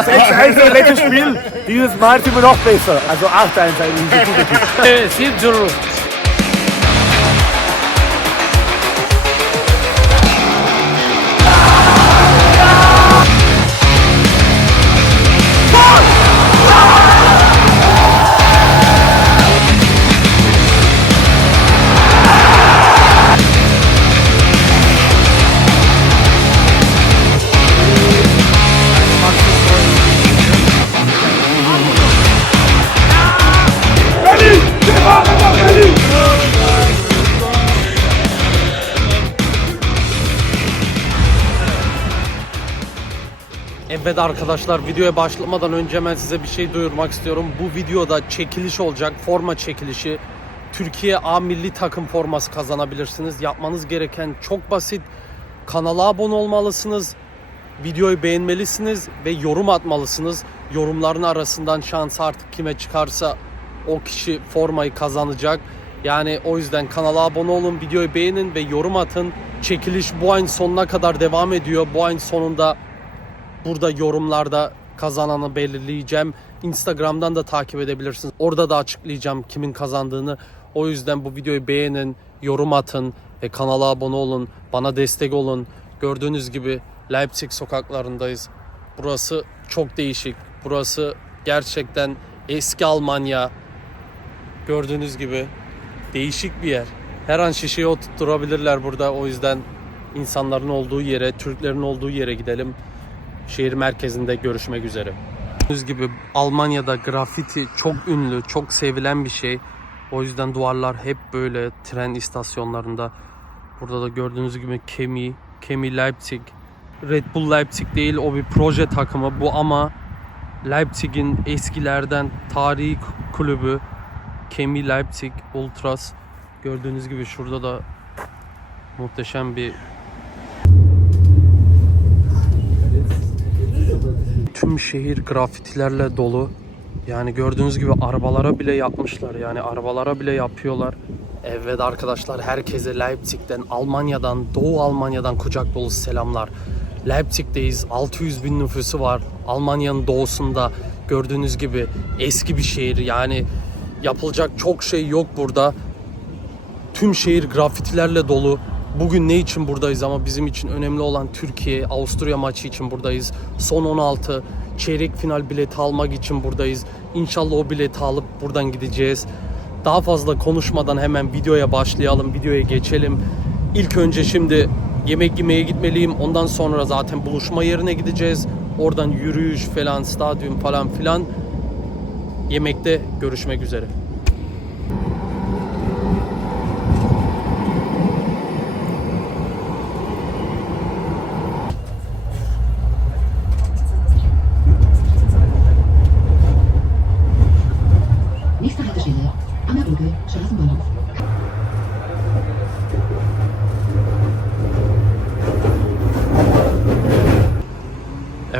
6-1 letztes Spiel, dieses Mal sind wir noch besser. Also 8-1 eigentlich. 네, Ve arkadaşlar videoya başlamadan önce hemen size bir şey duyurmak istiyorum. Bu videoda çekiliş olacak, forma çekilişi. Türkiye A milli takım forması kazanabilirsiniz. Yapmanız gereken çok basit. Kanala abone olmalısınız. Videoyu beğenmelisiniz ve yorum atmalısınız. Yorumların arasından şans artık kime çıkarsa o kişi formayı kazanacak. Yani o yüzden kanala abone olun, videoyu beğenin ve yorum atın. Çekiliş bu ayın sonuna kadar devam ediyor. Bu ayın sonunda Burada yorumlarda kazananı belirleyeceğim. Instagram'dan da takip edebilirsiniz. Orada da açıklayacağım kimin kazandığını. O yüzden bu videoyu beğenin, yorum atın ve kanala abone olun. Bana destek olun. Gördüğünüz gibi Leipzig sokaklarındayız. Burası çok değişik. Burası gerçekten eski Almanya. Gördüğünüz gibi değişik bir yer. Her an şişeyi oturtturabilirler burada. O yüzden insanların olduğu yere, Türklerin olduğu yere gidelim. Şehir merkezinde görüşmek üzere. Gördüğünüz gibi Almanya'da grafiti çok ünlü, çok sevilen bir şey. O yüzden duvarlar hep böyle tren istasyonlarında. Burada da gördüğünüz gibi Kemi, Kemi Leipzig. Red Bull Leipzig değil o bir proje takımı bu ama Leipzig'in eskilerden tarihi kulübü Kemi Leipzig Ultras. Gördüğünüz gibi şurada da muhteşem bir Tüm şehir grafitilerle dolu. Yani gördüğünüz gibi arabalara bile yapmışlar. Yani arabalara bile yapıyorlar. Evet arkadaşlar herkese Leipzig'ten, Almanya'dan, Doğu Almanya'dan kucak dolusu selamlar. Leipzig'teyiz. 600 bin nüfusu var. Almanya'nın doğusunda gördüğünüz gibi eski bir şehir. Yani yapılacak çok şey yok burada. Tüm şehir grafitilerle dolu. Bugün ne için buradayız ama bizim için önemli olan Türkiye, Avusturya maçı için buradayız. Son 16 çeyrek final bileti almak için buradayız. İnşallah o bileti alıp buradan gideceğiz. Daha fazla konuşmadan hemen videoya başlayalım, videoya geçelim. İlk önce şimdi yemek yemeye gitmeliyim. Ondan sonra zaten buluşma yerine gideceğiz. Oradan yürüyüş falan, stadyum falan filan. Yemekte görüşmek üzere.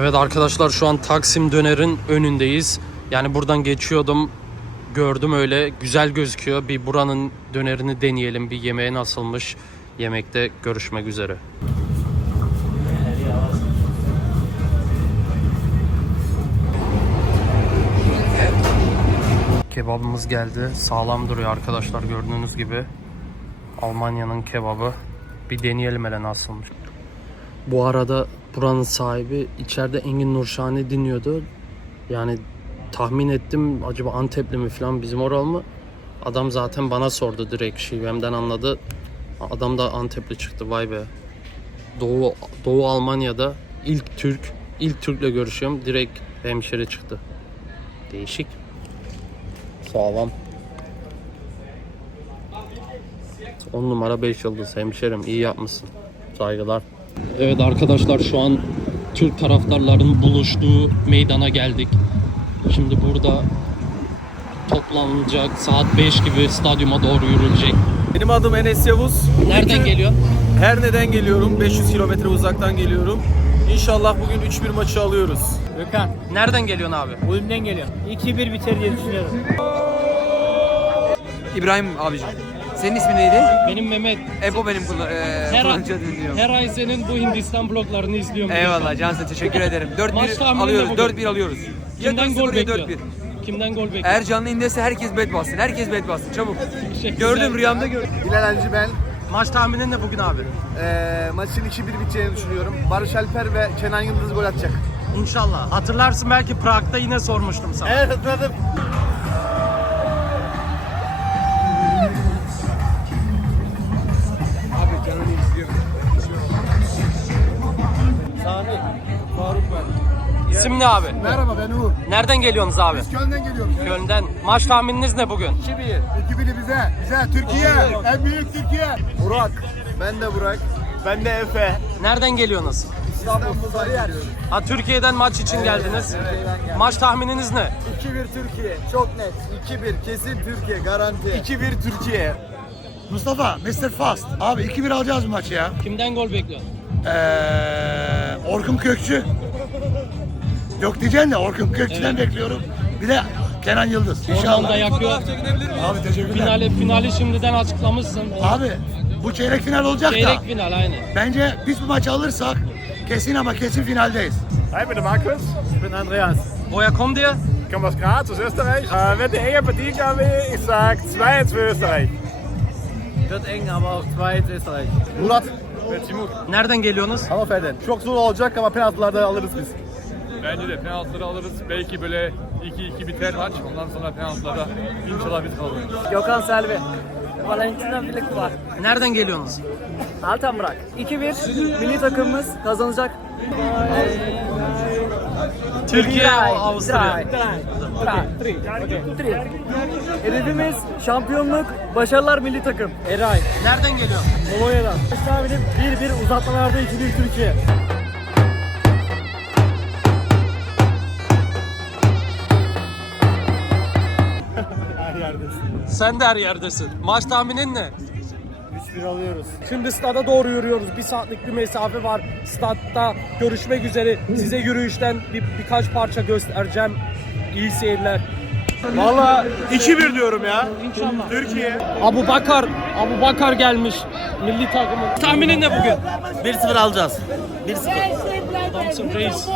Evet arkadaşlar şu an Taksim Döner'in önündeyiz. Yani buradan geçiyordum. Gördüm öyle. Güzel gözüküyor. Bir buranın dönerini deneyelim. Bir yemeğe nasılmış. Yemekte görüşmek üzere. Kebabımız geldi. Sağlam duruyor arkadaşlar gördüğünüz gibi. Almanya'nın kebabı. Bir deneyelim hele nasılmış. Bu arada buranın sahibi içeride Engin Nurşahane dinliyordu. Yani tahmin ettim acaba Antepli mi falan bizim oralı mı? Adam zaten bana sordu direkt şivemden anladı. Adam da Antepli çıktı vay be. Doğu Doğu Almanya'da ilk Türk, ilk Türk'le görüşüyorum. Direkt hemşire çıktı. Değişik. Sağlam. 10 numara 5 yıldız hemşerim iyi yapmışsın. Saygılar. Evet arkadaşlar şu an Türk taraftarların buluştuğu meydana geldik. Şimdi burada toplanacak saat 5 gibi stadyuma doğru yürülecek. Benim adım Enes Yavuz. Nereden geliyor? Her neden geliyorum. 500 kilometre uzaktan geliyorum. İnşallah bugün 3-1 maçı alıyoruz. Gökhan, Nereden geliyorsun abi? Ulm'den geliyorum. 2-1 biter diye düşünüyorum. İbrahim abicim. Senin ismin neydi? Benim Mehmet. Ebo benim kullan e, Her, ay senin bu Hindistan bloglarını izliyorum. Eyvallah Cansel teşekkür ederim. Maç 4-1 tahmininde alıyoruz. bugün. 4-1 alıyoruz. Kimden 4-0 gol bekliyor? 4-1. Kimden gol bekliyor? Eğer canlı indirse herkes bet bassın. Herkes bet bassın. Çabuk. Gördüm rüyamda gördüm. Bilal Hancı ben. Maç tahminin ne bugün abi? Ee, maçın 2-1 biteceğini düşünüyorum. Barış Alper ve Kenan Yıldız gol atacak. İnşallah. Hatırlarsın belki Prag'da yine sormuştum sana. Evet hatırladım. İsim ne abi? Merhaba ben Uğur. Nereden geliyorsunuz abi? Köln'den geliyorum. Köln'den. Maç tahmininiz ne bugün? 2-1'i bize. Bize Türkiye. En büyük Türkiye. Burak. Ben de Burak. Ben de Efe. Nereden geliyorsunuz? İstanbul Sarıyer. Ha Türkiye'den maç için geldiniz. Maç tahmininiz ne? 2-1 Türkiye. Çok net. 2-1 kesin Türkiye garanti. 2-1 Türkiye. Mustafa, Mr. Fast. Abi 2-1 alacağız bu maçı ya. Kimden gol bekliyorsun? Ee, Orkun Kökçü. Yok diyeceksin de Orkun Kökçü'den bekliyorum. Bir de Kenan Yıldız. Oradan İnşallah. da yakıyor. Abi teşekkürler. Finali, finali şimdiden açıklamışsın. Abi bu çeyrek final olacak Çeyrek da. final aynı. Bence biz bu maçı alırsak kesin ama kesin finaldeyiz. Ben de Marcus. Ik ben Andreas. Woher kommt ihr? Ik kom uit Graz, uit Österreich. Uh, met de enge Partie KW, ik sag 2-1 für Österreich. Wird eng ama auch 2 Österreich. Murat. Met Timur. Nereden geliyorsunuz? Hannover'den. Çok zor olacak ama penaltılarda alırız biz. Bence de penaltıları alırız. Belki böyle 2-2 biter maç. Ondan sonra penaltılara inşallah biz kalırız. Gökhan Selvi. Valentina Villikvar. Nereden geliyorsunuz? Altenbrak. 2-1. Milli takımımız kazanacak. Türkiye, Avusturya. Hedefimiz şampiyonluk, başarılar milli takım. Eray. Nereden geliyor? Polonya'dan. Tahminim 1-1 uzatmalarda 2-1 Türkiye. Sen de her yerdesin. Maç tahminin ne? 3-1 alıyoruz. Şimdi stada doğru yürüyoruz. Bir saatlik bir mesafe var. Statta görüşmek üzere. Size yürüyüşten bir, birkaç parça göstereceğim. İyi seyirler. Valla 2-1 diyorum ya. İnşallah. Türkiye. Abu Bakar, Abu Bakar gelmiş milli takımın. Tahminin ne bugün? 1-0 alacağız. Adamsın reis.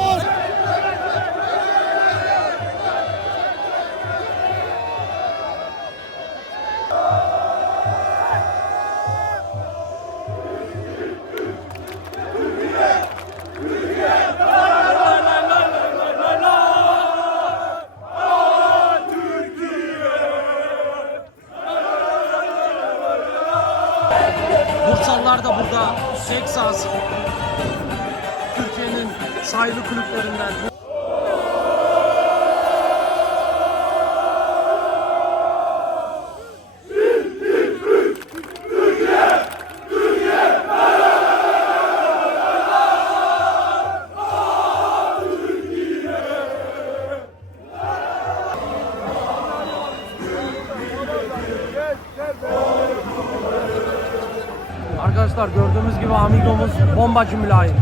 Bombacı mülayim.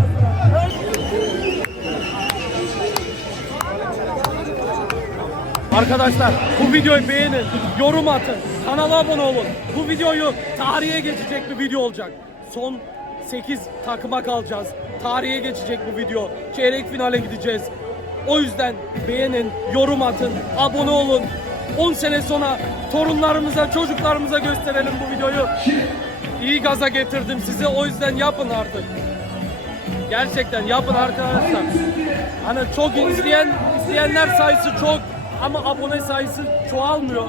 Arkadaşlar bu videoyu beğenin, yorum atın, kanala abone olun. Bu videoyu tarihe geçecek bir video olacak. Son 8 takıma kalacağız. Tarihe geçecek bu video. Çeyrek finale gideceğiz. O yüzden beğenin, yorum atın, abone olun. 10 sene sonra torunlarımıza, çocuklarımıza gösterelim bu videoyu. İyi gaza getirdim sizi. O yüzden yapın artık. Gerçekten yapın arkadaşlar. Hani çok izleyen izleyenler sayısı çok ama abone sayısı çoğalmıyor.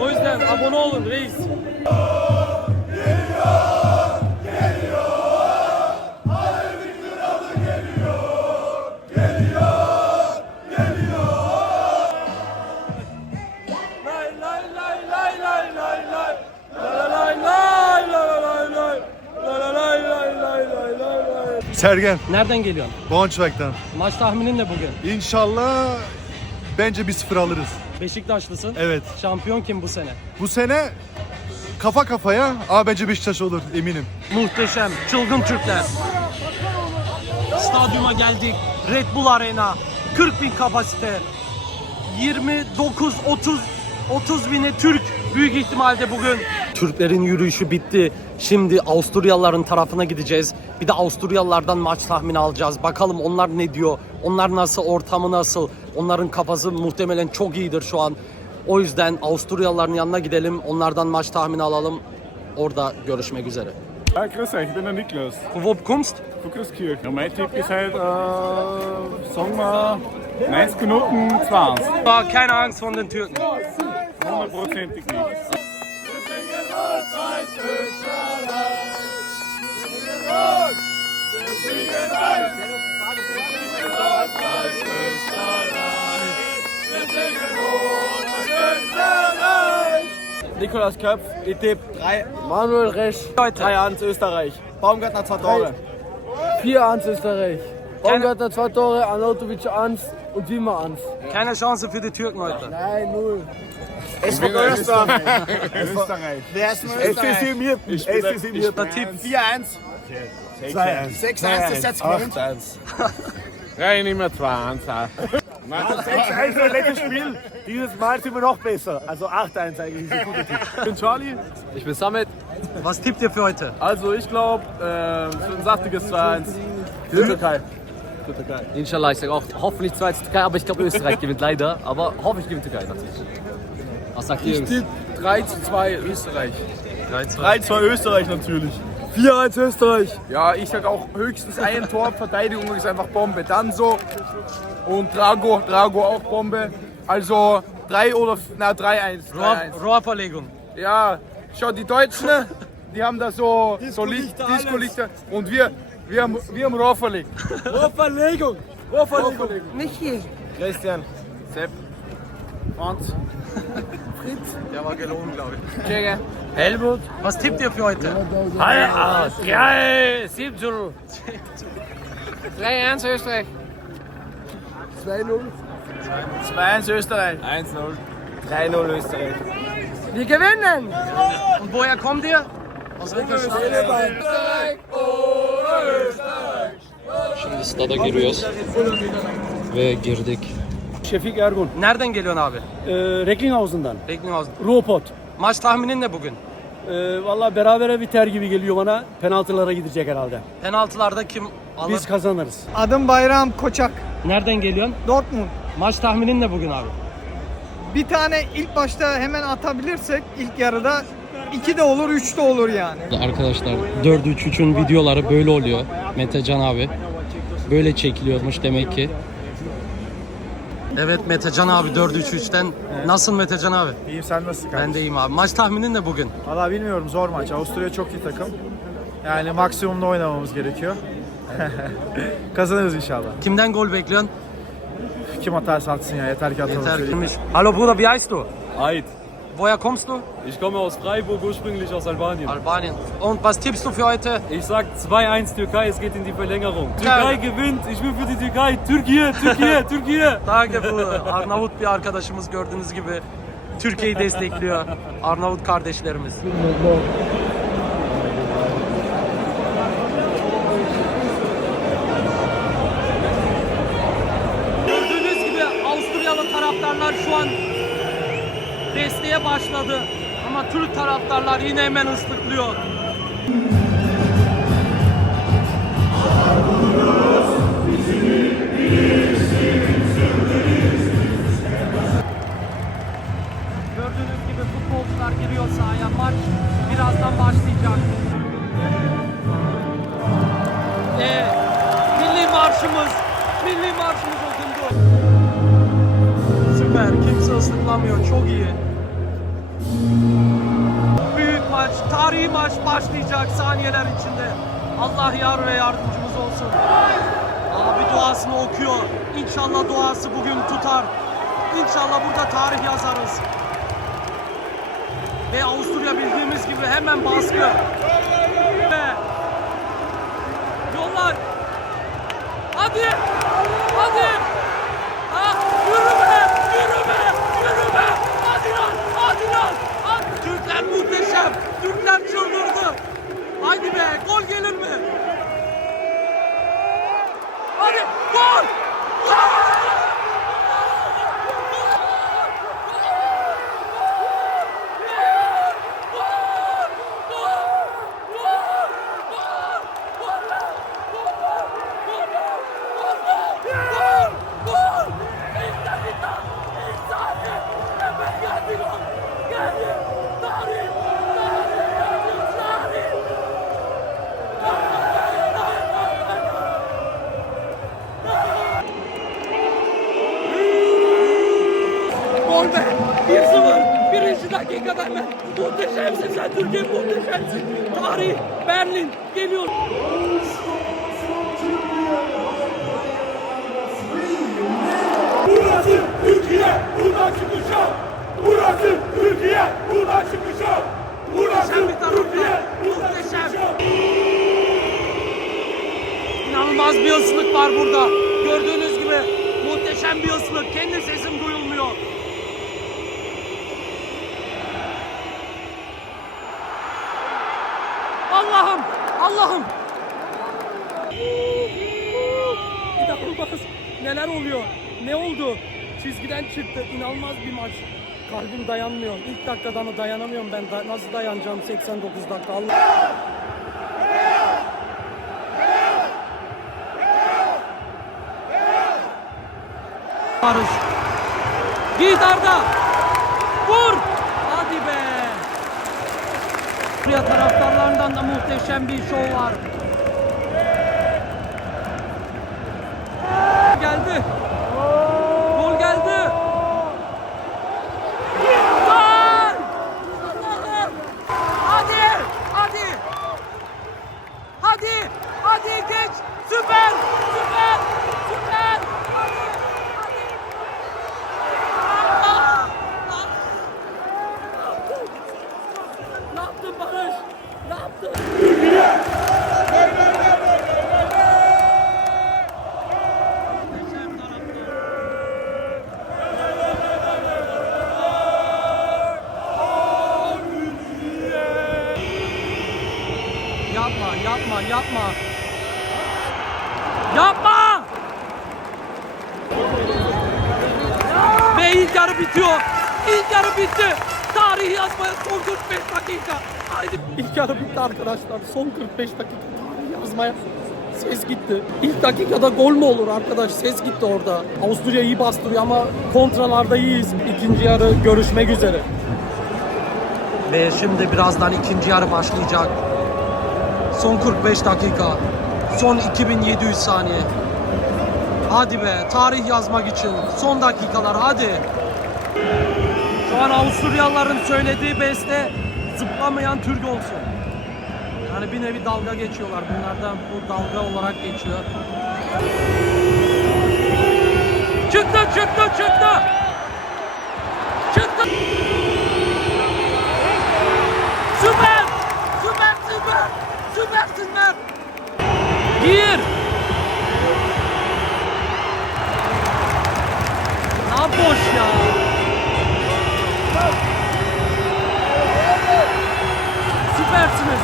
O yüzden abone olun reis. Sergen, Nereden geliyorsun? Braunschweig'dan. Maç tahminin ne bugün? İnşallah bence 1-0 alırız. Beşiktaşlısın. Evet. Şampiyon kim bu sene? Bu sene kafa kafaya ama bence Beşiktaş olur eminim. Muhteşem, çılgın Türkler. Stadyuma geldik. Red Bull Arena. 40 bin kapasite. 29 30 30 bini Türk büyük ihtimalle bugün Türklerin yürüyüşü bitti. Şimdi Avusturyalıların tarafına gideceğiz. Bir de Avusturyalılardan maç tahmini alacağız. Bakalım onlar ne diyor? Onlar nasıl? Ortamı nasıl? Onların kafası muhtemelen çok iyidir şu an. O yüzden Avusturyalıların yanına gidelim. Onlardan maç tahmini alalım. Orada görüşmek üzere. Ja, grüß euch, ich bin der Niklas. Wo kommst? Von Christkirch. Ja, mein Tipp ist halt, äh, sagen wir, 90 Minuten 20. Keine Angst von den Türken. Hundertprozentig nicht. Nikolas Köpf, ich tippe 3. Manuel Resch. 3-1 Österreich. Baumgartner 2 Tore. 4-1 Österreich. Baumgartner 2 Tore, Arnautovic 1 und Wimmer 1. Keine Chance für die Türken heute. Nein, 0. Es wird Österreich. Österreich. Wer ist Es ist im Hirten. Es ist im Hirten. Tipp 4-1. 2-1. 6-1, das setzt man 8-1. Ja, ich nehme 2-1. 6-1 für letztes Spiel. Dieses Mal sind wir noch besser. Also 8-1 eigentlich ist ein guter Tipp. Ich bin Charlie. Ich bin Samet. Was tippt ihr für heute? Also ich glaube, äh, es wird ein saftiges 2-1. Für Türkei. Für Türkei. Inshallah, ich sage auch hoffentlich 2 zu Türkei, aber ich glaube Österreich gewinnt leider. Aber hoffentlich gewinnt Türkei natürlich. Was sagt ihr? Ich tippe 3 zu 2 Österreich. 3-2 Österreich natürlich. 4-1 Österreich. Ja, ich sag auch höchstens ein Tor. Verteidigung ist einfach Bombe. Dann so. Und Drago, Drago auch Bombe. Also 3 oder, na 3-1. 3-1. Rohrverlegung. Ja, schau, die Deutschen, die haben da so so Licht, Disco-Lichter. Und wir, wir haben, wir haben Rohr verlegt. Rohrverlegung. Rohrverlegung. Michi. Christian. Sepp. Franz. Der war gelogen, glaube ich. Tschege. Helmut, was tippt ihr für heute? 3-1 Österreich. 2-0. 2-1 Österreich. 1-0. 3-0 Österreich. Wir gewinnen! Und woher kommt ihr? Aus welcher Stadt? Şimdi stada giriyoruz. Ve girdik. Şefik Ergun. Nereden geliyorsun abi? Ee, Recklinghausen'dan. Recklinghausen. Ruhrpott. Maç tahminin ne bugün? Ee, Valla berabere biter gibi geliyor bana. Penaltılara gidecek herhalde. Penaltılarda kim alır? Biz kazanırız. Adım Bayram Koçak. Nereden geliyorsun? Dortmund. Maç tahminin ne bugün abi? Bir tane ilk başta hemen atabilirsek ilk yarıda 2 de olur 3 de olur yani. Arkadaşlar 4-3-3'ün videoları böyle oluyor. Metecan abi. Böyle çekiliyormuş demek ki. Evet Metecan abi 4-3-3'ten. Nasıl Metecan abi? İyiyim sen nasılsın Ben de iyiyim abi. Maç tahminin ne bugün? Valla bilmiyorum zor maç. Avusturya çok iyi takım. Yani maksimumda oynamamız gerekiyor. Kazanırız inşallah. Kimden gol bekliyorsun? Kim atarsa atsın ya yeter ki atalım. Yeter kimmiş? Hallo Bruder, wie heißt du? Ait. Woher kommst du? Ich komme aus Freiburg, ursprünglich aus Albanien. Albanien. Und was tippst du für heute? Ich sag 2-1 Türkei, es geht in die Verlängerung. Türkei gewinnt, ich bin für die Türkei. Türkiye, Türkiye, Türkiye. Danke Bruder. Arnavut bir arkadaşımız gördüğünüz gibi Türkiye'yi destekliyor. Arnavut kardeşlerimiz. Desteğe başladı. Ama Türk taraftarlar yine hemen ıslıklıyor. Gördüğünüz gibi futbolcular giriyor sahaya. Maç birazdan başlayacak. Ve milli marşımız, milli marşımız okundu. Süper, kimse ıslıklamıyor. Çok iyi. Maç, tarihi maç başlayacak saniyeler içinde. Allah yar ve yardımcımız olsun. Abi duasını okuyor. İnşallah duası bugün tutar. İnşallah burada tarih yazarız. Ve Avusturya bildiğimiz gibi hemen baskı. Ve yollar. Hadi. Ah, yürü be. Yürü be. Yürü be. Hadi lan. Hadi lan. Hadi. Türkler muhteşem. Türkler çıldırdı. Haydi be. Gol gelir mi? Hadi. Gol. Gol. 1-0. Birinci dakikada hemen. Muhteşemsin sen Türkiye muhteşemsin. Tarih Berlin geliyor. Burası Türkiye, buradan çıkacağım. Burası Türkiye, buradan çıkacağım. Burası. Türkiye, buradan Muhteşem. çıkacağım. İnanılmaz bir ıslık var burada. Gördüğünüz gibi muhteşem bir ıslık. Kendi sesim duyulmuyor. Allah'ım! Allah'ım! İnanılmaz. Neler oluyor? Ne oldu? Çizgiden çıktı. İnanılmaz bir maç. Kalbim dayanmıyor. İlk dakikadan da dayanamıyorum ben. Da- nasıl dayanacağım 89 dakika? Allah. Barış. Git Arda. Vur. Hadi be. Buraya taraftarlarından da muhteşem bir şov var. Geldi. Gol geldi. Gol! Allah'ım! Hadi! Hadi! Hadi! Hadi geç! Süper! Süper! Süper! Hadi! Hadi! Ah! Ah! Ne yaptın Barış? Ne yaptın? Yapma, yapma, yapma. Ve ilk yarı bitiyor. İlk yarı bitti. Tarihi yazmaya son 45 dakika. Haydi. İlk yarı bitti arkadaşlar. Son 45 dakika tarihi yazmaya. Ses gitti. İlk dakikada gol mü olur arkadaş? Ses gitti orada. Avusturya iyi bastırıyor ama kontralarda iyiyiz. İkinci yarı görüşmek üzere. Ve şimdi birazdan ikinci yarı başlayacak. Son 45 dakika. Son 2700 saniye. Hadi be tarih yazmak için son dakikalar hadi. Şu an Avusturyalıların söylediği beste zıplamayan Türk olsun. Yani bir nevi dalga geçiyorlar. Bunlardan bu dalga olarak geçiyor. Çıktı çıktı çıktı. Süper! Süper süper! Süpersin lan! Gir! Ne boş ya! Süpersiniz!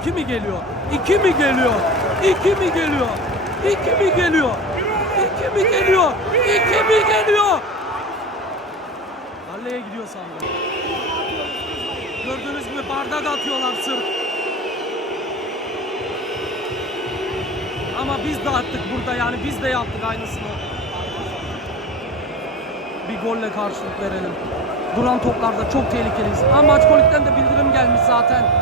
İki mi geliyor? İki mi geliyor? İki mi geliyor? İki mi geliyor? Mi geliyor? İki mi geliyor? Kaleye gidiyor sandım. Gördüğünüz gibi bardak atıyorlar sırf. Ama biz de attık burada yani biz de yaptık aynısını. Bir golle karşılık verelim. Duran toplarda çok tehlikeliyiz. Ama maç kolikten de bildirim gelmiş zaten.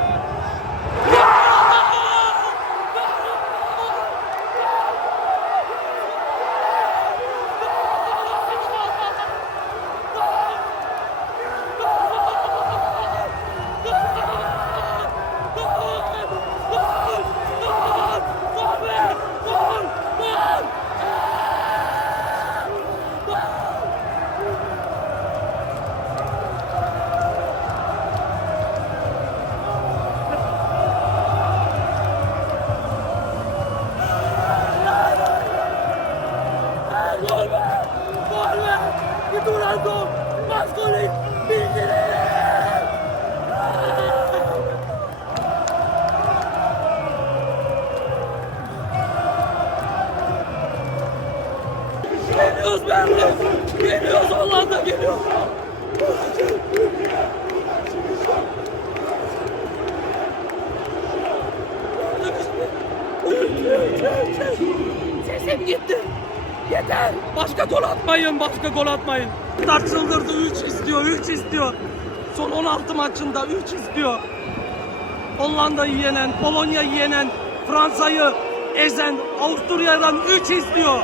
Batı'da gol atmayın. Dar çıldırdı 3 istiyor 3 istiyor. Son 16 maçında 3 istiyor. Hollanda'yı yenen, Polonya'yı yenen, Fransa'yı ezen Avusturya'dan 3 istiyor.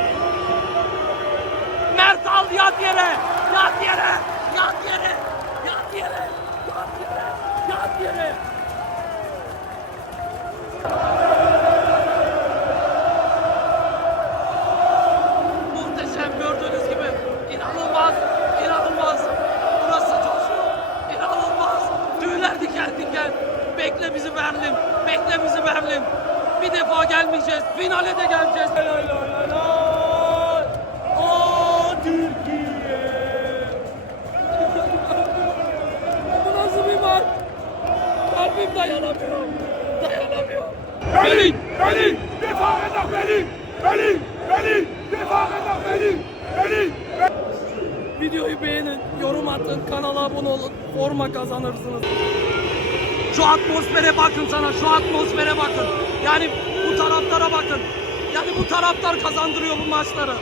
bana şu atmosfere bakın. Yani bu taraftara bakın. Yani bu taraftar kazandırıyor bu maçları.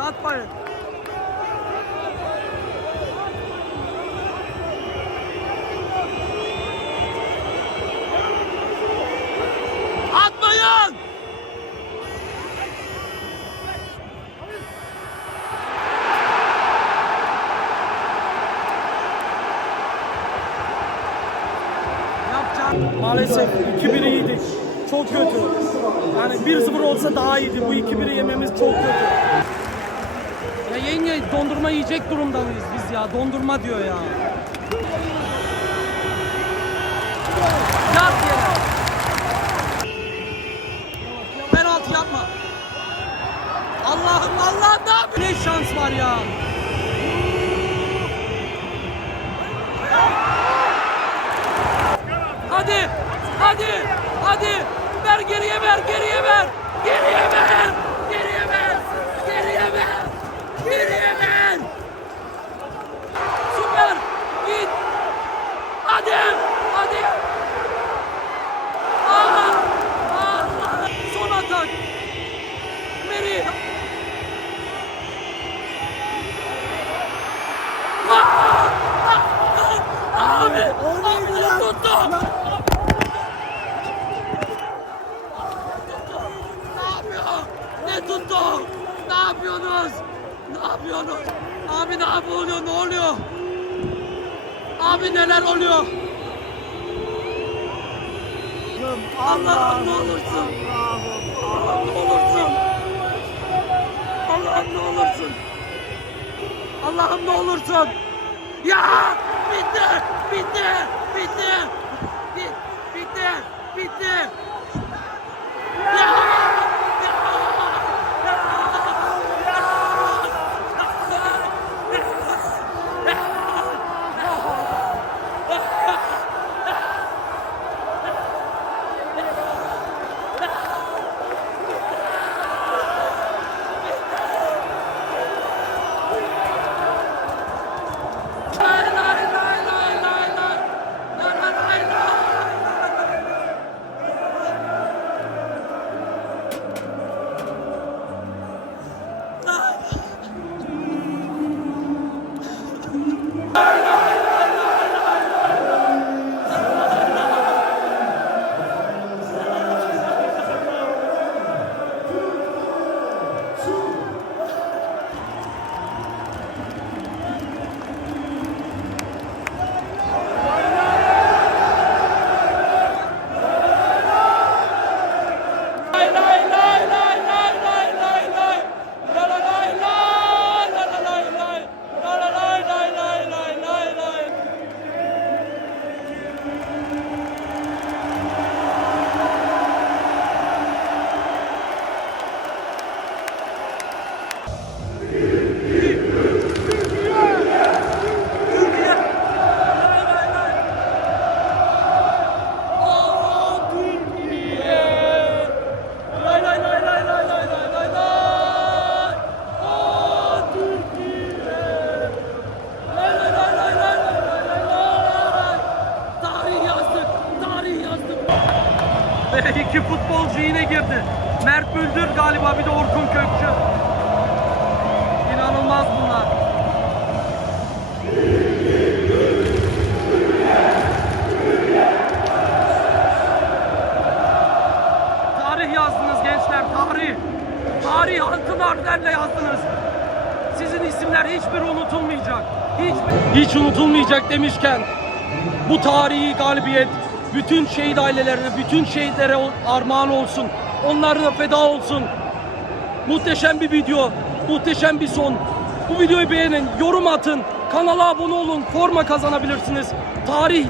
Atmayın. Dondurma diyor ya. Yat yere. Penaltı yapma. Allah'ım Allah'ım ne yapıyor? Ne şans var ya. Hadi. Hadi. Hadi. Ver geriye ver. Geriye ver. Geriye ver. Topla! Ne yapıyor? Ne tuttu? Ne yapıyorsunuz? Ne yapıyorsunuz? Abi ne yapıyor? Ne oluyor? Abi neler oluyor? Allah'ım ne olursun. Allah'ım ne olursun. Allah'ım ne olursun. Allah'ım ne olursun. Ya bitti, bitti bitti. Bitti. Bitti. bitti. Ya! Ailelerine, bütün şehitlere armağan olsun. Onlara feda olsun. Muhteşem bir video, muhteşem bir son. Bu videoyu beğenin, yorum atın, kanala abone olun, forma kazanabilirsiniz. Tarih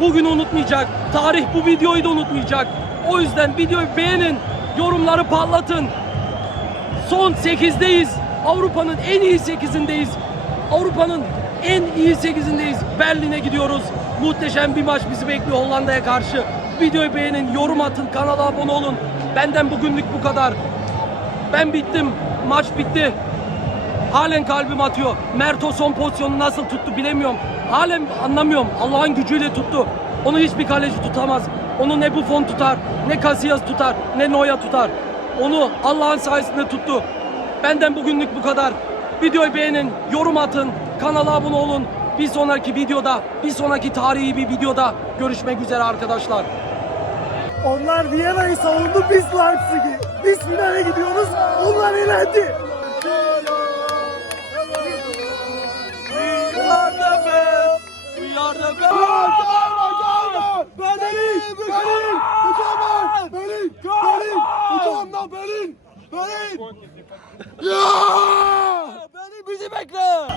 bugün unutmayacak, tarih bu videoyu da unutmayacak. O yüzden videoyu beğenin, yorumları patlatın. Son 8'deyiz. Avrupa'nın en iyi 8'indeyiz. Avrupa'nın en iyi 8'indeyiz. Berlin'e gidiyoruz. Muhteşem bir maç bizi bekliyor Hollanda'ya karşı. Videoyu beğenin, yorum atın, kanala abone olun. Benden bugünlük bu kadar. Ben bittim. Maç bitti. Halen kalbim atıyor. Merto son pozisyonu nasıl tuttu bilemiyorum. Halen anlamıyorum. Allah'ın gücüyle tuttu. Onu hiçbir kaleci tutamaz. Onu ne Buffon tutar, ne Casillas tutar, ne Neuer tutar. Onu Allah'ın sayesinde tuttu. Benden bugünlük bu kadar. Videoyu beğenin, yorum atın, kanala abone olun. Bir sonraki videoda, bir sonraki tarihi bir videoda görüşmek üzere arkadaşlar. Onlar Viyana'yı savundu, biz Leipzig'i. Biz finale gidiyoruz, onlar elendi. Ya! Beni bizi bekle!